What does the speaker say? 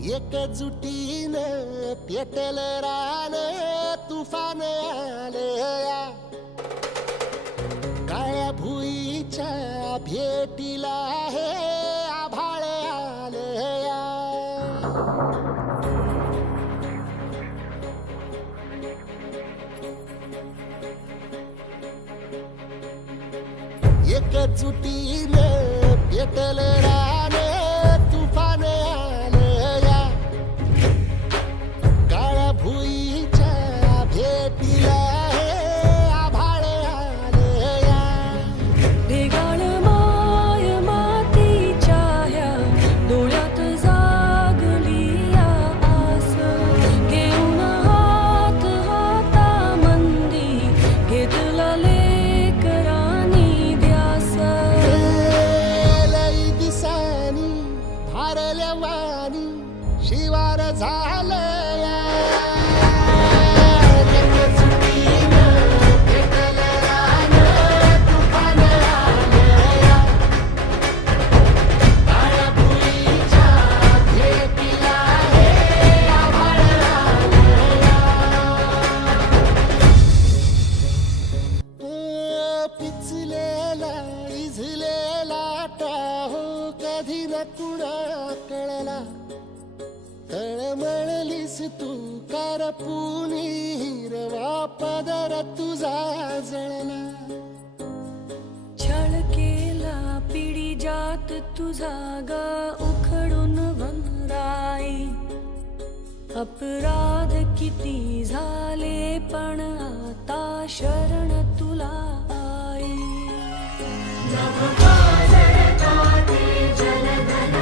एकजुटीनं पेटल रान तुफान आलया काळ्या भुईच्या भेटीला हे आभाळ आलया एकजुटीनं पेटल रान तुफान आलया काळ्या भुईच्या भेटीला हे आभाळ आलया ढेगाळ माय मातीच्या ह्या डोळ्यात जागली या आस घेऊन हात हातामंदी घेतला लेकरांनी ध्यास लई दिसानी भारल्या वाणी शिवार झालया एकजुटीनं पेटल रान तुफान आलया काळ्या भुईच्या भेटीला हे आभाळ आलया पिचलेला इझलेला टाहो कधी न कुणा कळला तळमळलीस तू करपुनी हिरवा पदर तुझा जळला छळ केला पिढी जात तुझा ग उखडून वनराई अपराध किती झाले पण आता शरण तुला आई नभ जळकाती जलधन